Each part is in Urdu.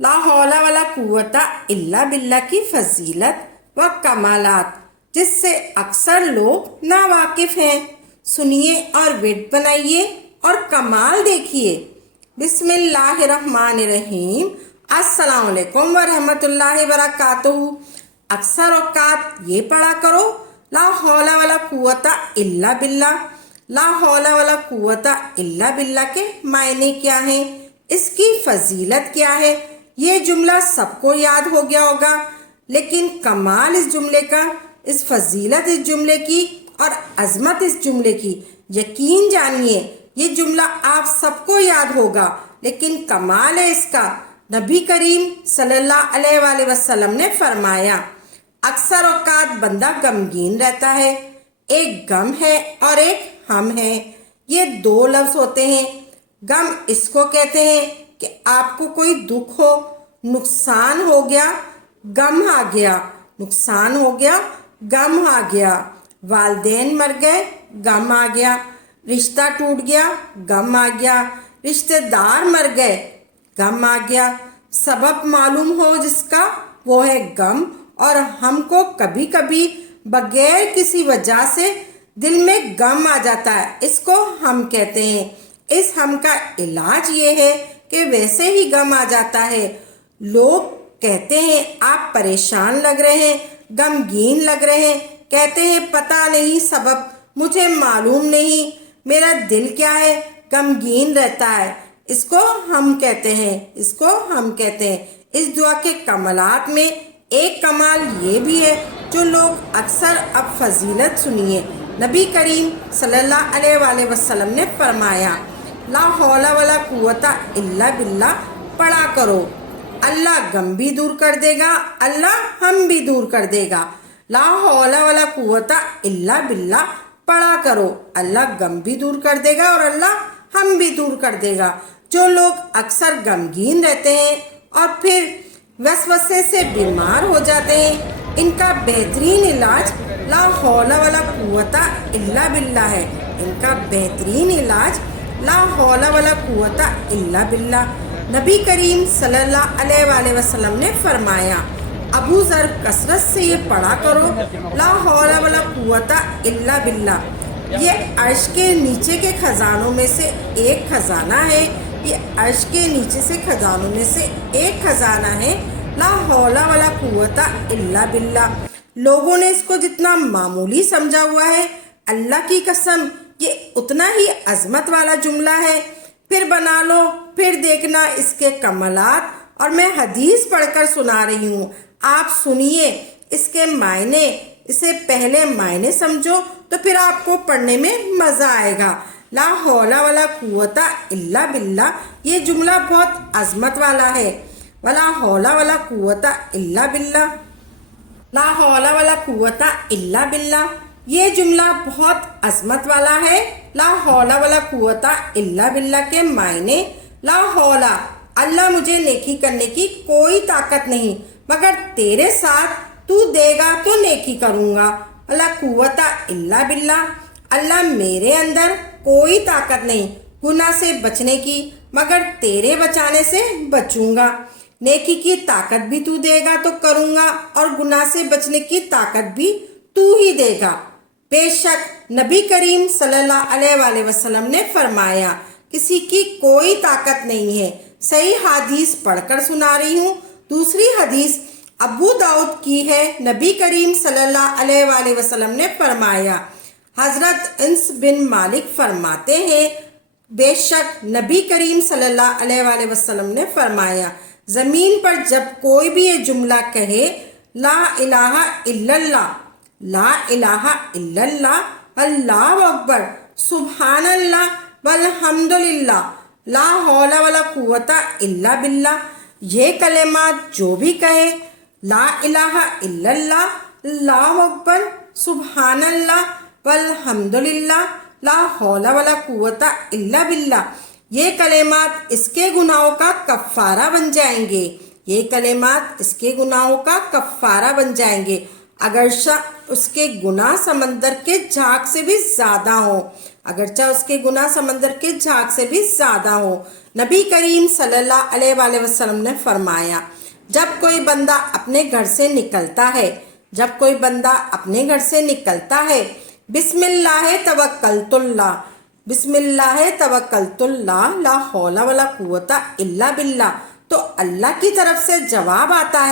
لا حول ولا قوت الا باللہ کی فضیلت و کمالات جس سے اکثر لوگ ناواقف ہیں، سنیے اور وڈ بنائیے اور کمال دیکھیے۔ بسم اللہ الرحمن الرحیم۔ السلام علیکم ورحمۃ اللہ وبرکاتہ۔ اکثر اوقات یہ پڑھا کرو، لا حول ولا قوت الا باللہ۔ لا حول ولا قوت الا باللہ کے معنی کیا ہیں، اس کی فضیلت کیا ہے؟ یہ جملہ سب کو یاد ہو گیا ہوگا، لیکن کمال اس جملے کا، اس فضیلت اس جملے کی اور عظمت اس جملے کی، یقین جانیے یہ جملہ آپ سب کو یاد ہوگا، لیکن کمال ہے اس کا۔ نبی کریم صلی اللہ علیہ وآلہ وسلم نے فرمایا، اکثر اوقات بندہ غمگین رہتا ہے، ایک غم ہے اور ایک ہم ہے۔ یہ دو لفظ ہوتے ہیں۔ غم اس کو کہتے ہیں کہ آپ کو کوئی دکھ ہو، نقصان ہو گیا، غم آ گیا، نقصان ہو گیا، غم آ گیا، والدین مر گئے، غم آ گیا، رشتہ ٹوٹ گیا، غم آ گیا، رشتہ دار مر گئے، غم آ گیا، سبب معلوم ہو جس کا وہ ہے غم، اور ہم کو کبھی کبھی بغیر کسی وجہ سے دل میں غم آ جاتا ہے، اس کو ہم کہتے ہیں۔ اس ہم کا علاج یہ ہے کہ ویسے ہی غم آ جاتا ہے۔ لوگ کہتے ہیں آپ پریشان لگ رہے ہیں، غمگین لگ رہے ہیں، کہتے ہیں پتہ نہیں سبب، مجھے معلوم نہیں، میرا دل کیا ہے غمگین رہتا ہے، اس کو ہم کہتے ہیں، اس کو ہم کہتے ہیں۔ اس دعا کے کمالات میں ایک کمال یہ بھی ہے جو لوگ اکثر، اب فضیلت سنیے، نبی کریم صلی اللہ علیہ وآلہ وسلم نے فرمایا، لا حول ولا قوت الا باللہ پڑھا کرو، اللہ غم بھی دور کر دے گا، اللہ ہم بھی دور کر دے گا۔ لا حول ولا قوت الا باللہ پڑھا کرو، اللہ غم بھی دور کر دے گا اور اللہ ہم بھی دور کر دے گا۔ جو لوگ اکثر غمگین رہتے ہیں اور پھر وسوسے سے بیمار ہو جاتے ہیں، ان کا بہترین علاج لا حول ولا قوت الا باللہ ہے۔ ان کا بہترین علاج لا حول ولا قوت الا باللہ۔ نبی کریم صلی اللہ علیہ وآلہ وسلم نے فرمایا، ابو ذر کثرت سے یہ پڑھا کرو، لا حول ولا قوت الا باللہ۔ یہ عرش کے نیچے کے خزانوں میں سے ایک خزانہ ہے، یہ عرش کے نیچے سے خزانوں میں سے ایک خزانہ ہے، لا حول ولا قوت الا باللہ۔ لوگوں نے اس کو جتنا معمولی سمجھا ہوا ہے، اللہ کی قسم یہ اتنا ہی عظمت والا جملہ ہے۔ پھر بنا لو، پھر دیکھنا اس کے کمالات، اور میں حدیث پڑھ کر سنا رہی ہوں، آپ سنیے اس کے معنی، اسے پہلے معنی سمجھو تو پھر آپ کو پڑھنے میں مزہ آئے گا۔ لا حول ولا قوت الا باللہ یہ جملہ بہت عظمت والا ہے۔ ولا حول ولا قوت الا باللہ، لا حول ولا قوت الا باللہ یہ جملہ بہت عظمت والا ہے۔ لا حول ولا قوت الا باللہ کے معنی، لا حول اللہ مجھے نیکی کرنے کی کوئی طاقت نہیں، مگر تیرے ساتھ تو دے گا تو نیکی کروں گا۔ ولا قوت الا باللہ اللہ میرے اندر کوئی طاقت نہیں گناہ سے بچنے کی، مگر تیرے بچانے سے بچوں گا۔ نیکی کی طاقت بھی تو دے گا تو کروں گا، اور گناہ سے بچنے کی طاقت بھی تو ہی دے گا۔ بے شک نبی کریم صلی اللہ علیہ وآلہ وسلم نے فرمایا، کسی کی کوئی طاقت نہیں ہے۔ صحیح حدیث پڑھ کر سنا رہی ہوں۔ دوسری حدیث ابو داؤد کی ہے، نبی کریم صلی اللہ علیہ وآلہ وسلم نے فرمایا، حضرت انس بن مالک فرماتے ہیں، بے شک نبی کریم صلی اللہ علیہ وآلہ وسلم نے فرمایا، زمین پر جب کوئی بھی یہ جملہ کہے، لا الہ الا اللہ، لا الہ الا اللہ، اللہ اکبر، سبحان اللہ، والحمد للہ، لا حول ولا قوت الا باللہ، یہ کلمات جو بھی کہے، لا الہ الا اللہ، اللہ اکبر، سبحان اللہ، والحمد للہ، لا حول ولا قوت الا باللہ، یہ کلمات اس کے گناہوں کا کفارہ بن جائیں گے۔ یہ کلمات اس کے گناہوں کا کفارہ بن جائیں گے، اگرچہ اس کے گناہ سمندر کے جھاگ سے بھی زیادہ ہوں۔ اگرچہ اس کے گناہ سمندر کے جھاگ سے بھی زیادہ ہو۔ نبی کریم صلی اللہ علیہ وآلہ وسلم نے فرمایا، جب کوئی بندہ اپنے گھر سے نکلتا ہے، بسم اللہ توکلت اللہ، بسم اللہ توکلت اللہ، لا حول ولا قوت الا باللہ، تو اللہ کی طرف سے جواب آتا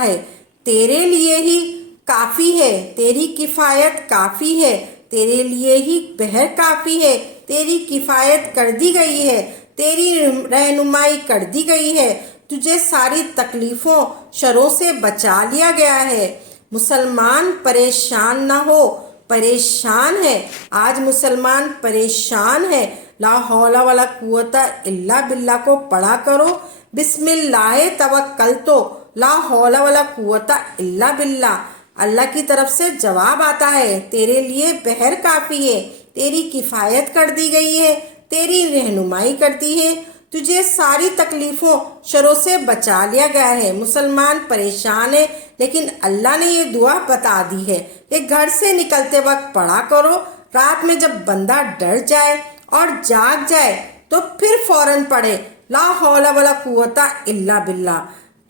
ہے، تیرے لیے ہی کافی ہے، تیری کفایت کافی ہے، تیرے لیے ہی بہر کافی ہے، تیری کفایت کر دی گئی ہے، تیری رہنمائی کر دی گئی ہے، تجھے ساری تکلیفوں شروں سے بچا لیا گیا ہے۔ مسلمان پریشان نہ ہو، پریشان ہے، آج مسلمان پریشان ہے، لا حول ولا قوت الا باللہ کو پڑھا کرو، بسم اللہ توکلتو، لا حول ولا قوت الا باللہ، اللہ کی طرف سے جواب آتا ہے، تیرے لیے بہر کافی ہے، تیری کفایت کر دی گئی ہے، تیری رہنمائی کرتی ہے، تجھے ساری تکلیفوں شروں سے بچا لیا گیا ہے۔ مسلمان پریشان ہے، لیکن اللہ نے یہ دعا بتا دی ہے کہ گھر سے نکلتے وقت پڑھا کرو، رات میں جب بندہ ڈر جائے اور جاگ جائے تو پھر فوراً پڑھے، لا حول ولا قوت الا باللہ۔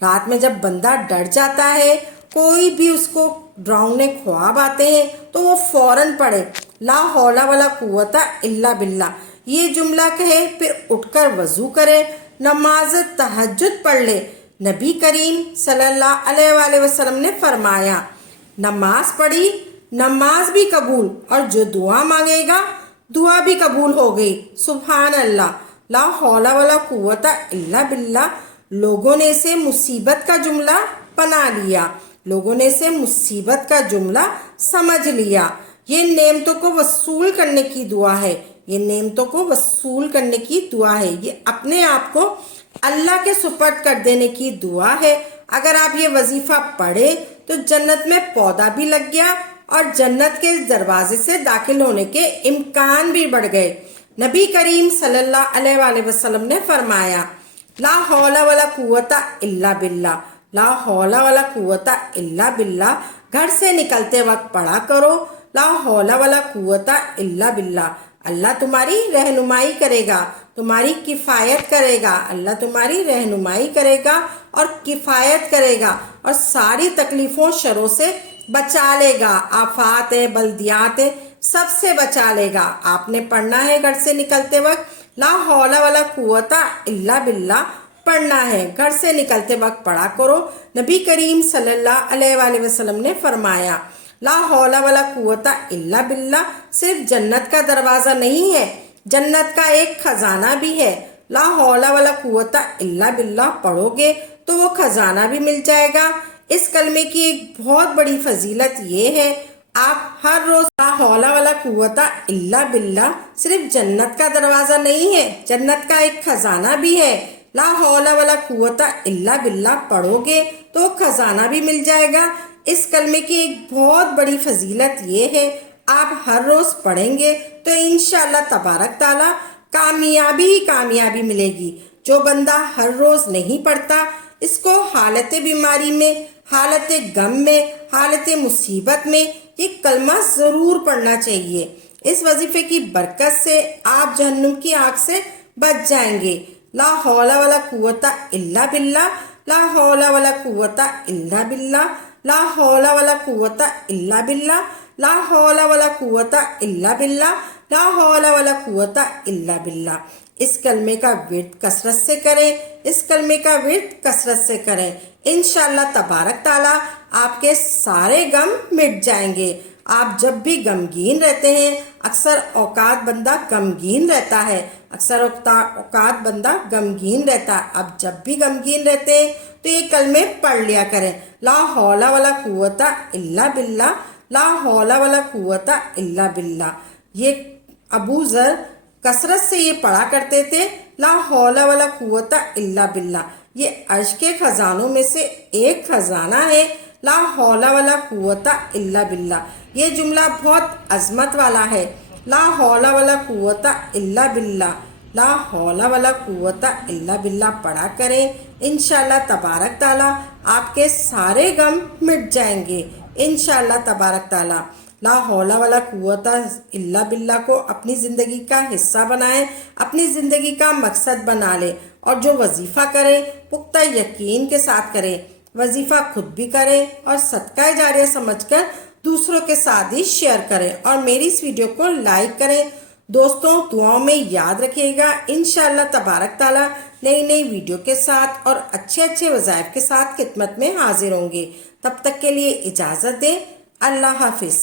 رات میں جب بندہ ڈر جاتا ہے، کوئی بھی اس کو ڈراؤنے خواب آتے ہیں تو وہ فوراً پڑھے، لا حول ولا قوت الا باللہ، یہ جملہ کہے، پھر اٹھ کر وضو کرے، نماز تہجد پڑھ لے۔ نبی کریم صلی اللہ علیہ وآلہ وسلم نے فرمایا، نماز پڑھی، نماز بھی قبول، اور جو دعا مانگے گا دعا بھی قبول ہو گئی۔ سبحان اللہ، لا حول ولا قوت الا باللہ۔ لوگوں نے اسے مصیبت کا جملہ بنا لیا، لوگوں نے اسے مصیبت کا جملہ سمجھ لیا۔ یہ نعمتوں کو وصول کرنے کی دعا ہے، یہ نعمتوں کو وصول کرنے کی دعا ہے، یہ اپنے آپ کو اللہ کے سپرد کر دینے کی دعا ہے۔ اگر آپ یہ وظیفہ پڑھے تو جنت میں پودا بھی لگ گیا اور جنت کے دروازے سے داخل ہونے کے امکان بھی بڑھ گئے۔ نبی کریم صلی اللہ علیہ وآلہ وسلم نے فرمایا، لا حول ولا قوت الا باللہ، لا حول ولا قوت الا باللہ، گھر سے نکلتے وقت پڑھا کرو، لا حول ولا قوت الا باللہ، اللہ تمہاری رہنمائی کرے گا، تمہاری کفایت کرے گا، اللہ تمہاری رہنمائی کرے گا اور کفایت کرے گا، اور ساری تکلیفوں شروں سے بچا لے گا، آفات بلدیات سب سے بچا لے گا۔ آپ نے پڑھنا ہے گھر سے نکلتے وقت، لا حول ولا قوت الا باللہ پڑھنا ہے، گھر سے نکلتے وقت پڑھا کرو۔ نبی کریم صلی اللہ علیہ وآلہ وسلم نے فرمایا، لا حول ولا قوت الا باللہ صرف جنت کا دروازہ نہیں ہے، جنت کا ایک خزانہ بھی ہے۔ لا حول ولا قوت الا باللہ پڑھو گے تو وہ خزانہ بھی مل جائے گا۔ اس کلمے کی ایک بہت بڑی فضیلت یہ ہے، آپ ہر روز لا حول ولا قوت الا باللہ صرف جنت کا دروازہ نہیں ہے، جنت کا ایک خزانہ بھی ہے، لا حول ولا قوت الا باللہ پڑھو گے تو خزانہ بھی مل جائے گا۔ اس کلمے کی ایک بہت بڑی فضیلت یہ ہے، آپ ہر روز پڑھیں گے تو انشاءاللہ تبارک تعالیٰ کامیابی ہی کامیابی ملے گی۔ جو بندہ ہر روز نہیں پڑھتا، اس کو حالت بیماری میں، حالت غم میں، حالت مصیبت میں یہ کلمہ ضرور پڑھنا چاہیے۔ اس وظیفے کی برکت سے آپ جہنم کی آگ سے بچ جائیں گے۔ لا حول ولا قوت الا باللہ، لا حول ولا قوت الا باللہ، لا حول ولا قوت الا باللہ، لا حول ولا قوت الا باللہ، لا حول ولا قوت الا باللہ۔ اس کلمے کا ورد کثرت سے کریں، اس کلمے کا ورد کثرت سے کریں، انشاءاللہ تبارک تعالیٰ آپ کے سارے غم مٹ جائیں گے۔ آپ جب بھی غمگین رہتے ہیں، اکثر اوقات بندہ غمگین رہتا ہے، اکثر اوقات بندہ غمگین رہتا ہے، آپ جب بھی غمگین رہتے ہیں تو یہ کلمے پڑھ لیا کریں، لا حول ولا قوت الا باللہ، لا حول ولا قوت الا باللہ۔ یہ ابو ذر کثرت سے یہ پڑھا کرتے تھے، لا حول ولا قوت الا باللہ۔ یہ عرش کے خزانوں میں سے ایک خزانہ ہے، لا حول ولا قوت الا باللہ۔ یہ جملہ بہت عظمت والا ہے، لا حول ولا قوت الا باللہ، لا حول ولا قوت الا باللہ پڑھا کریں، انشاءاللہ تبارک تعالیٰ آپ کے سارے غم مٹ جائیں گے، انشاءاللہ تبارک تعالیٰ۔ لا حول ولا قوت الا باللہ کو اپنی زندگی کا حصہ بنائیں، اپنی زندگی کا مقصد بنا لیں، اور جو وظیفہ کریں پختہ یقین کے ساتھ کریں۔ وظیفہ خود بھی کریں اور صدقہ جاریہ سمجھ کر دوسروں کے ساتھ ہی شیئر کریں، اور میری اس ویڈیو کو لائک کریں۔ دوستوں دعاؤں میں یاد رکھیے گا، انشاءاللہ تبارک تعالی نئی نئی ویڈیو کے ساتھ اور اچھے اچھے وظائف کے ساتھ خدمت میں حاضر ہوں گے۔ تب تک کے لیے اجازت دیں، اللہ حافظ۔